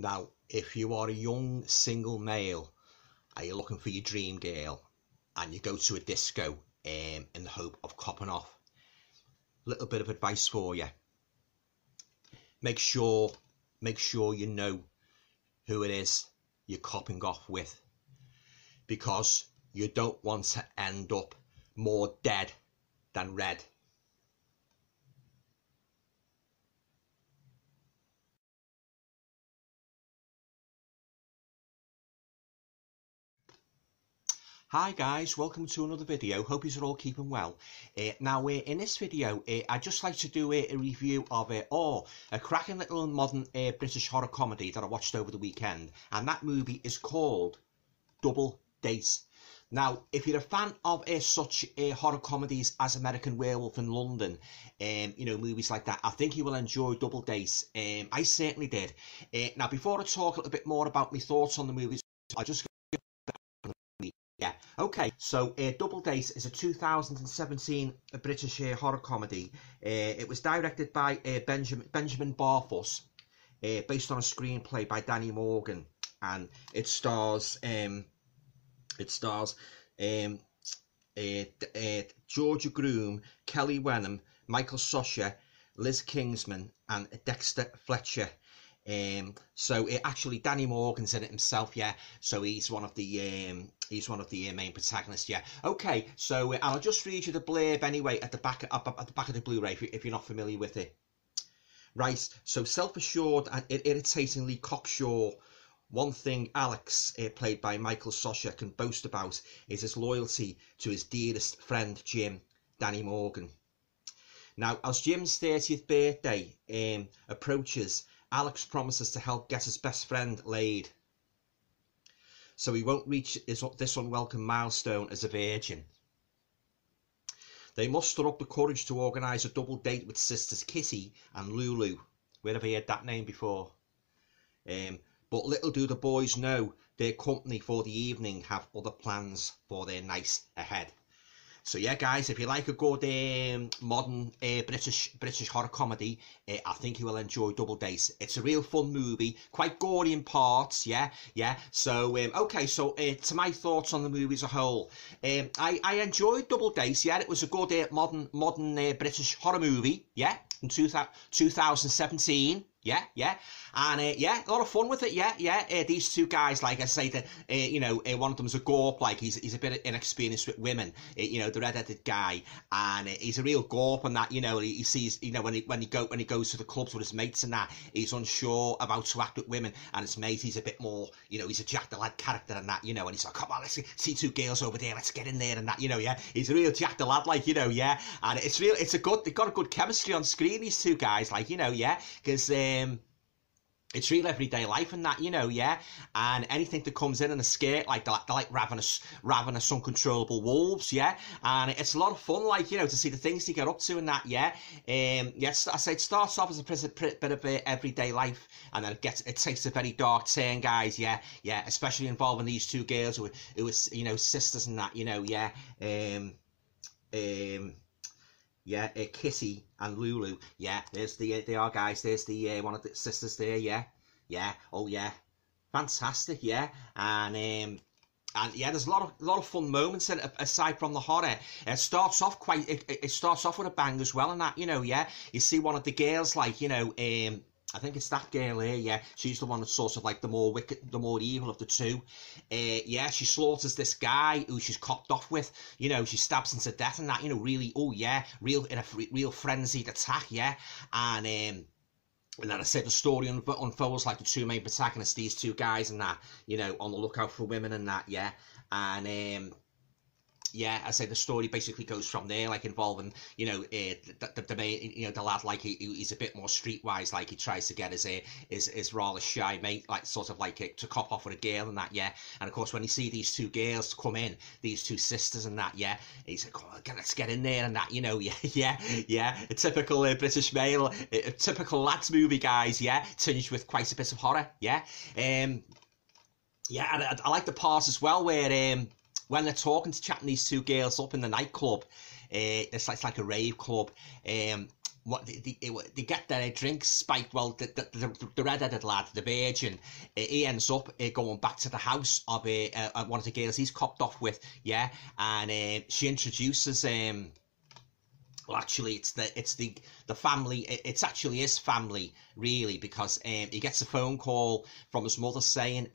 Now, if you are a young single male and you're looking for your dream girl and you go to a disco in the hope of copping off, little bit of advice for you. Make sure you know who it is you're copping off with, because you don't want to end up more dead than red. Hi guys, welcome to another video. Hope you're all keeping well. Now in this video I'd just like to do a review of a cracking little modern British horror comedy that I watched over the weekend, and that movie is called Double Date. Now, if you're a fan of such horror comedies as American Werewolf in London, movies like that, I think you will enjoy Double Date. I certainly did. Now, before I talk a little bit more about my thoughts on the movies, I just okay, so Double Date is a 2017 British horror comedy. It was directed by Benjamin Barfuss, based on a screenplay by Danny Morgan, and it stars Georgia Groom, Kelly Wenham, Michael Sosha, Liz Kingsman, and Dexter Fletcher. So actually Danny Morgan's in it himself, yeah. So he's one of the main protagonists, yeah. Okay, so I'll just read you the blurb anyway at the back of the Blu-ray if you're not familiar with it. Right. So self-assured and irritatingly cocksure, one thing Alex, played by Michael Sosha, can boast about is his loyalty to his dearest friend Jim, Danny Morgan. Now, as Jim's 30th birthday approaches, Alex promises to help get his best friend laid, so he won't reach this unwelcome milestone as a virgin. They muster up the courage to organise a double date with sisters Kitty and Lulu. Where have I heard that name before? But little do the boys know, their company for the evening have other plans for their night ahead. So yeah, guys, if you like a good modern British horror comedy, I think you will enjoy Double Date. It's a real fun movie, quite gory in parts, yeah. So okay, so to my thoughts on the movie as a whole, I enjoyed Double Date. Yeah, it was a good modern British horror movie, yeah, in 2017. Yeah, and yeah, a lot of fun with it. Yeah. These two guys, like I say, one of them's a gorp, like he's a bit inexperienced with women. The red-headed guy, and he's a real gorp, and that he sees, when he goes to the clubs with his mates and that, he's unsure of how to act with women, and his mate, he's a bit more, he's a Jack the Lad character and that, and he's like, come on, let's see two girls over there, let's get in there and that, yeah. He's a real Jack the Lad, like, yeah, and they've got a good chemistry on screen, these two guys, like, yeah, because it's real everyday life and that, yeah, and anything that comes in a skirt, like they're like ravenous, uncontrollable wolves, yeah, and it's a lot of fun, like, to see the things they get up to and that, yeah. Yes, I say it starts off as a bit of everyday life, and then it takes a very dark turn, guys, yeah, especially involving these two girls who are sisters and that, yeah, Kitty and Lulu. Yeah, they are guys. There's the one of the sisters there. Yeah. Oh yeah, fantastic. Yeah, and yeah, there's a lot of fun moments in it, aside from the horror. It starts off with a bang as well, and that, yeah. You see one of the girls, like, I think it's that girl here, yeah. She's the one that's sort of like the more wicked, the more evil of the two. Yeah, she slaughters this guy who she's copped off with. She stabs him to death and that, really, oh yeah, real frenzied attack, yeah. And then I said the story unfolds like the two main protagonists, these two guys and that, on the lookout for women and that, yeah. And yeah, I say the story basically goes from there, like involving, the main, the lad, like he's a bit more streetwise, like he tries to get his rather shy mate, like sort of like to cop off with a girl and that, yeah. And of course, when you see these two girls come in, these two sisters and that, yeah, he's like, oh, let's get in there and that, yeah. A typical British male, a typical lads movie, guys, yeah, tinged with quite a bit of horror, yeah. Yeah, and I like the part as well where when they're chatting these two girls up in the nightclub, it's like a rave club. what they get their drinks spiked. Well, the red-headed lad, the virgin, he ends up going back to the house of one of the girls he's copped off with, yeah, and she introduces well, actually, it's the family. It's actually his family, really, because he gets a phone call from his mother saying,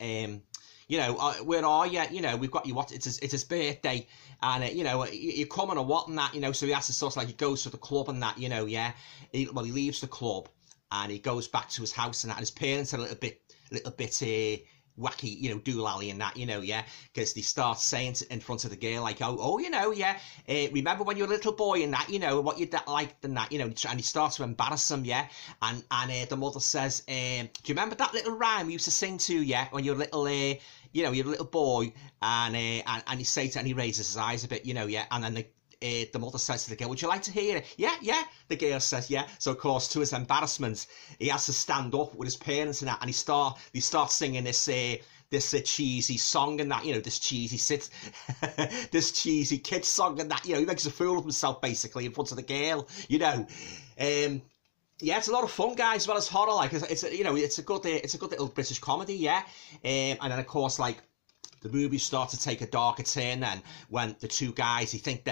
you know, where are you? You know, we've got you. What? It's his birthday, and you know, you're coming or what and that. You know, so he has to sort of like he goes to the club and that. You know, yeah. He leaves the club and he goes back to his house and that. And his parents are a little bit wacky, you know, doolally and that, you know, yeah, because they start saying in front of the girl like, oh, you know, yeah, remember when you were a little boy and that, you know, what you liked and that, you know, and he starts to embarrass him, yeah, and the mother says, do you remember that little rhyme we used to sing to, yeah, when you're a little, you know, you're a little boy, and he says it and he raises his eyes a bit, you know, yeah, and then the mother says to the girl, would you like to hear it? Yeah. The girl says, yeah. So, of course, to his embarrassment, he has to stand up with his parents and that, and he starts singing this cheesy song and that, you know, this cheesy this cheesy kid song and that, you know, he makes a fool of himself, basically, in front of the girl, you know. Yeah, it's a lot of fun, guys, as well as horror. Like, it's you know, it's a good little British comedy, yeah. And then, of course, like, the movie starts to take a darker turn then when the two guys, they think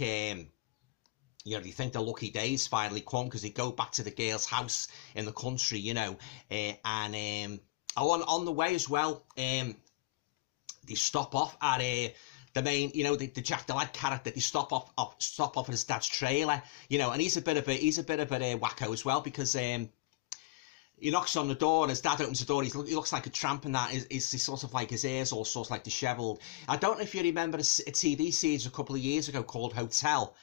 you know, they think the lucky days finally come because they go back to the girl's house in the country, you know, and on the way as well, they stop off at the main, you know, the Jack the Lad character. They stop off at his dad's trailer, you know, and he's a bit of a wacko as well because he knocks on the door and his dad opens the door. He looks like a tramp and that. He's sort of like his ears all sort of like dishevelled. I don't know if you remember a TV series a couple of years ago called Hotel.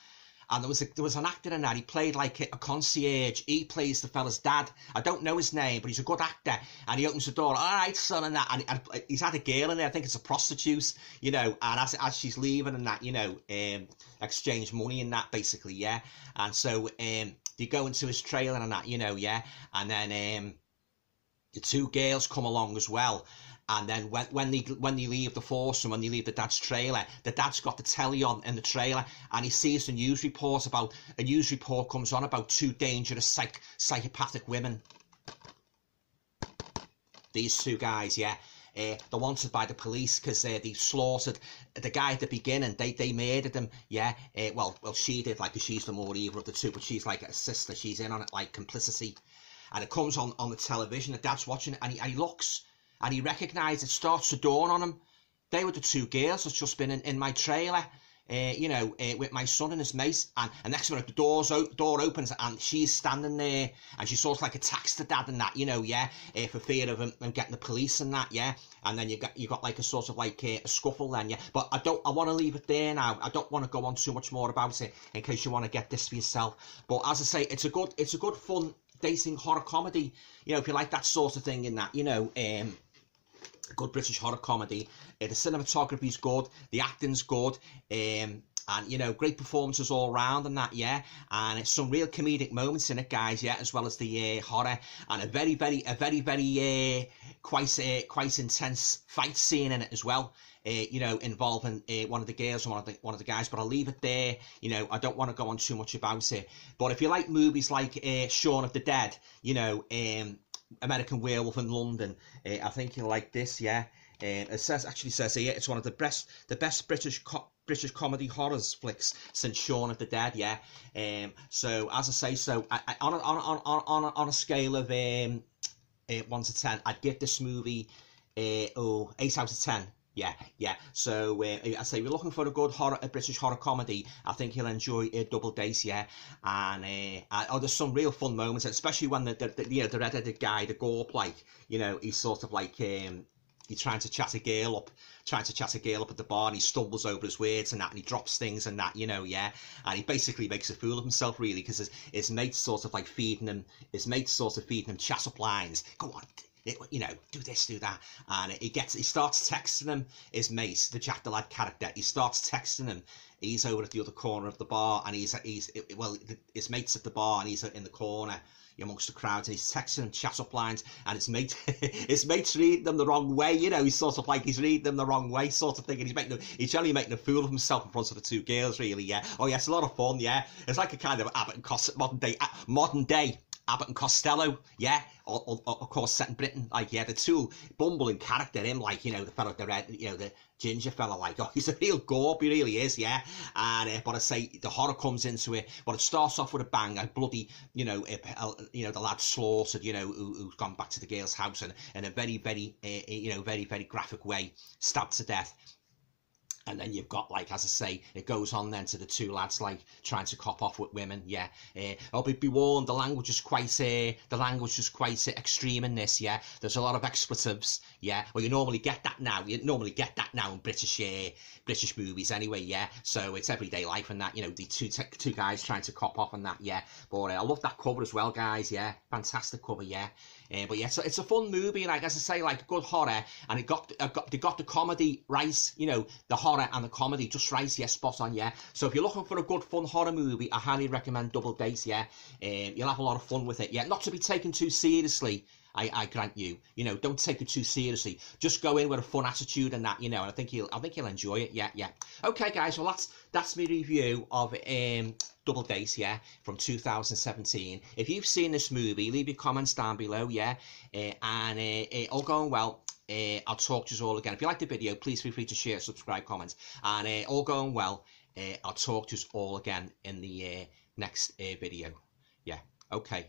And there was an actor in that. He played like a concierge. He plays the fella's dad. I don't know his name, but he's a good actor. And he opens the door. All right, son, and that. And he's had a girl in there. I think it's a prostitute, you know. And as she's leaving and that, you know, exchange money and that, basically, yeah. And so they go into his trailer and that, you know, yeah. And then the two girls come along as well. And then when they leave the foursome, when they leave the dad's trailer, the dad's got the telly on in the trailer, and he sees the news report comes on about two dangerous psychopathic women. These two guys, yeah, they're wanted by the police because they slaughtered the guy at the beginning. They murdered him, yeah. Well, she did, like, 'cause she's the more evil of the two, but she's like a sister. She's in on it, like complicity. And it comes on the television. The dad's watching it, and he looks. And he recognised, it starts to dawn on him. They were the two girls that's just been in my trailer, you know, with my son and his mate. And next minute, the door opens and she's standing there and she sort of like attacks the dad and that, you know, yeah, for fear of him getting the police and that, yeah. And then you got like a sort of like a scuffle then, yeah. But I want to leave it there now. I don't want to go on too much more about it in case you want to get this for yourself. But as I say, it's a good fun dating horror comedy. You know, if you like that sort of thing in that, you know, good British horror comedy. The cinematography's good, the acting's good, and you know, great performances all around and that, yeah. And it's some real comedic moments in it, guys, yeah, as well as the horror, and a very quite intense fight scene in it as well. You know, involving one of the girls and one of the guys. But I'll leave it there. You know, I don't want to go on too much about it. But if you like movies like Shaun of the Dead, you know, American Werewolf in London, I think you'll like this, yeah. It says here it's one of the best British comedy horror flicks since Shaun of the Dead, yeah. So as I say, so on a scale of 1 to 10, I'd give this movie 8 out of 10. Yeah. So I say, if you're looking for a British horror comedy, I think you'll enjoy Double Days, yeah. And there's some real fun moments, especially when the red-headed guy, the Gorp, like, you know, he's sort of like he's trying to chat a girl up at the bar, and he stumbles over his words and that, and he drops things and that, you know, yeah. And he basically makes a fool of himself, really, because his mate's sort of like feeding him chat-up lines. Go on, you know, do this, do that. And he starts texting him, his mate, the Jack the Lad character. He starts texting him. He's over at the other corner of the bar, and his mate's at the bar, and he's in the corner, amongst the crowds, and he's texting chat up lines, and his mate his mate's reading them the wrong way, you know. He's sort of like, he's reading them the wrong way sort of thing, and he's generally making a fool of himself in front of the two girls, really. Yeah. Oh yeah, it's a lot of fun. Yeah, it's like a kind of Abbott and Costello, modern day Abbott and Costello, yeah, or of course set in Britain, like, yeah, the two bumbling character, him, like, you know, the fellow, the red, you know, the ginger fella, like, oh, he's a real gorp, he really is, yeah. And but I say the horror comes into it, but it starts off with a bang, like bloody, you know, the lad slaughtered, you know, who's gone back to the girl's house, and in a very, very, you know, very, very graphic way, stabbed to death. And then you've got, like, as I say, it goes on then to the two lads, like, trying to cop off with women, yeah. I'll be warned, the language is quite extreme in this, yeah. There's a lot of expletives, yeah. Well, you normally get that now. You normally get that now in British movies anyway, yeah. So it's everyday life and that, you know, the two guys trying to cop off and that, yeah. But I love that cover as well, guys, yeah. Fantastic cover, yeah. But yeah, so it's a fun movie, and like, as I say, like, good horror, and they got the comedy right, you know, the horror and the comedy just right, yeah, spot on, yeah. So if you're looking for a good fun horror movie, I highly recommend Double Date, yeah. You'll have a lot of fun with it, yeah. Not to be taken too seriously, I grant you. You know, don't take it too seriously. Just go in with a fun attitude and that, you know. And I think you'll enjoy it. Yeah, yeah. Okay, guys. Well, that's my review of Double Date, yeah, from 2017. If you've seen this movie, leave your comments down below, yeah. And all going well. I'll talk to you all again. If you like the video, please feel free to share, subscribe, comment. And all going well, I'll talk to you all again in the next video. Yeah. Okay.